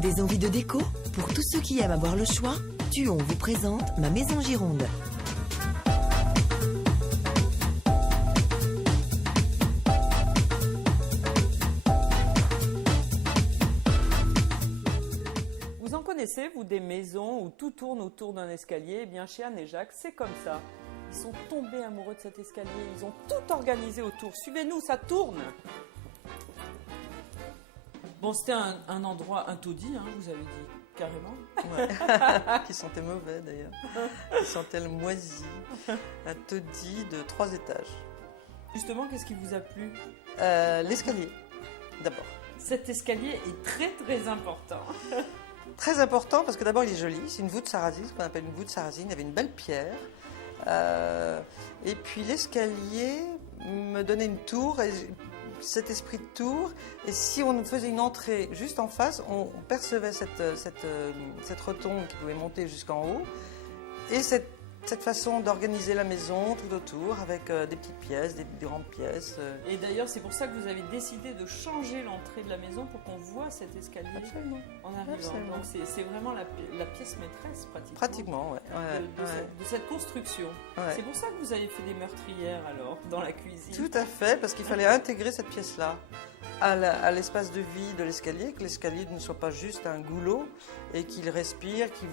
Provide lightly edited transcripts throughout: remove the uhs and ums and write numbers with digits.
Des envies de déco? Pour tous ceux qui aiment avoir le choix, Thuon vous présente Ma Maison Gironde. Vous en connaissez, vous, des maisons où tout tourne autour d'un escalier? Eh bien, chez Anne et Jacques, c'est comme ça. Ils sont tombés amoureux de cet escalier, ils ont tout organisé autour. Suivez-nous, ça tourne! Bon, c'était un endroit, un taudis, hein, vous avez dit, carrément. Ouais. Qui sentait mauvais d'ailleurs. Qui sentait le moisi. Un taudis de 3 étages. Justement, qu'est-ce qui vous a plu? L'escalier, d'abord. Cet escalier est très très important. Très important parce que d'abord il est joli. C'est une voûte sarrasine, ce qu'on appelle une voûte sarrasine. Il y avait une belle pierre. Et puis l'escalier me donnait une tour. Et cet esprit de tour, et si on faisait une entrée juste en face, on percevait cette rotonde qui pouvait monter jusqu'en haut, et cette façon d'organiser la maison tout autour, avec des petites pièces, des grandes pièces. Et d'ailleurs, c'est pour ça que vous avez décidé de changer l'entrée de la maison pour qu'on voit cet escalier. Absolument. En arrivant. Absolument. Donc c'est vraiment la pièce maîtresse, pratiquement. Pratiquement, ouais. De cette construction. Ouais. C'est pour ça que vous avez fait des meurtrières, alors, dans la cuisine. Tout à fait, parce qu'il fallait intégrer cette pièce-là à l'espace de vie de l'escalier, que l'escalier ne soit pas juste un goulot, et qu'il respire, qu'il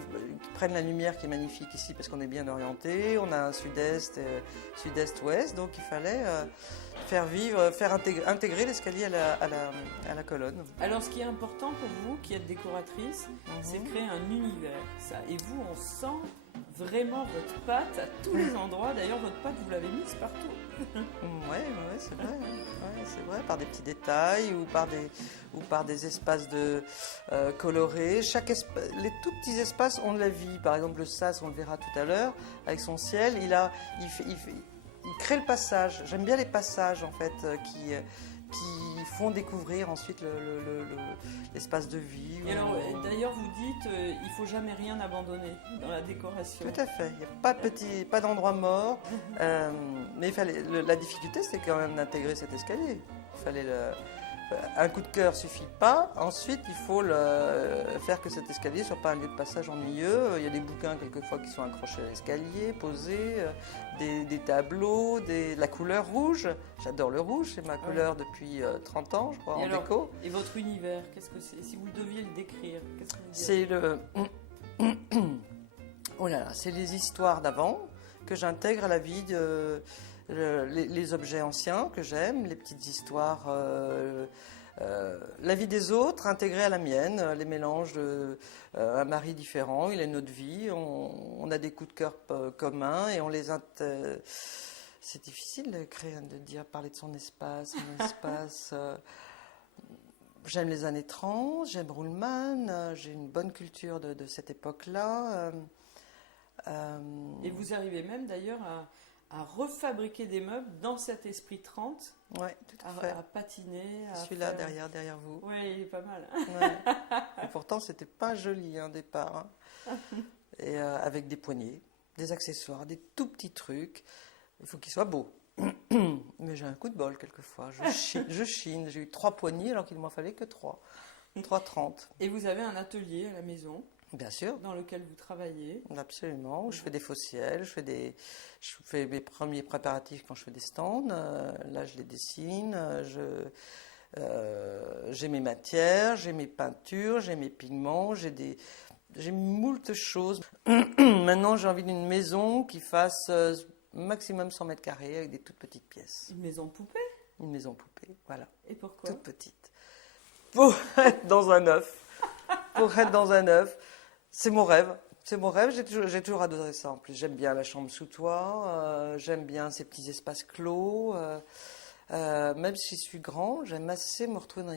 prenne la lumière qui est magnifique ici, parce qu'on est bien orienté, on a un sud-est, sud-est-ouest, donc il fallait faire intégrer l'escalier à la colonne. Alors, ce qui est important pour vous, qui êtes décoratrice, c'est de créer un univers, ça. Et vous, on sent vraiment votre patte à tous les endroits. D'ailleurs, votre patte, vous l'avez mise partout. Ouais, c'est vrai. Ouais, c'est vrai, par des petits détails ou par des espaces colorés. Les tout petits espaces ont de la vie. Par exemple, le sas, on le verra tout à l'heure, avec son ciel, il crée le passage. J'aime bien les passages, en fait, qui font découvrir ensuite l'espace de vie. Et alors, d'ailleurs, vous dites, il ne faut jamais rien abandonner dans la décoration. Tout à fait. Il n'y a pas d'endroit mort. Mais la difficulté, c'était quand même d'intégrer cet escalier. Il fallait un coup de cœur suffit pas. Ensuite, il faut faire que cet escalier ne soit pas un lieu de passage ennuyeux. Il y a des bouquins quelquefois qui sont accrochés à l'escalier, posés, des tableaux, la couleur rouge. J'adore le rouge, c'est ma couleur depuis 30 ans, je crois, déco. Et votre univers, qu'est-ce que c'est? Si vous deviez le décrire, qu'est-ce que vous diriez? Oh là là, c'est les histoires d'avant que j'intègre à la vie les objets anciens que j'aime, les petites histoires, la vie des autres intégrée à la mienne, les mélanges un mari différent, il a une autre vie, on a des coups de cœur communs et on les c'est difficile de parler de son espace, mon espace. J'aime les années 30, j'aime Ruhlmann, j'ai une bonne culture de cette époque-là. Et vous arrivez même d'ailleurs à refabriquer des meubles dans cet esprit 30. Oui, tout à fait. À patiner. Celui-là derrière vous. Oui, il est pas mal. Ouais. Et pourtant, c'était pas joli au départ. Hein. Et avec des poignées, des accessoires, des tout petits trucs. Il faut qu'ils soient beaux. Mais j'ai un coup de bol quelquefois. Je chine. J'ai eu 3 poignées alors qu'il ne m'en fallait que 3. 3,30. Et vous avez un atelier à la maison? Bien sûr. Dans lequel vous travaillez? Absolument. Je fais des fossiels, je fais mes premiers préparatifs quand je fais des stands. Là, je les dessine. J'ai mes matières, j'ai mes peintures, j'ai mes pigments, j'ai moult choses. Maintenant, j'ai envie d'une maison qui fasse maximum 100 mètres carrés avec des toutes petites pièces. Une maison poupée? Une maison poupée, voilà. Et pourquoi? Toute petite. Pour être dans un œuf. C'est mon rêve. J'ai toujours adoré ça en plus. J'aime bien la chambre sous toit, j'aime bien ces petits espaces clos. Même si je suis grand, j'aime assez me retrouver dans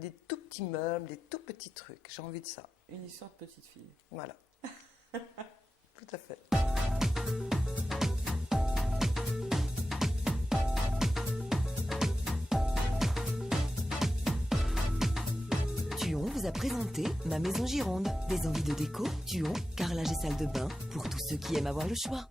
des tout petits meubles, des tout petits trucs. J'ai envie de ça. Une histoire de petite fille. Voilà. Tout à fait. Thuon vous a présenté Ma Maison Gironde. Des envies de déco, Thuon, carrelage et salle de bain, pour tous ceux qui aiment avoir le choix.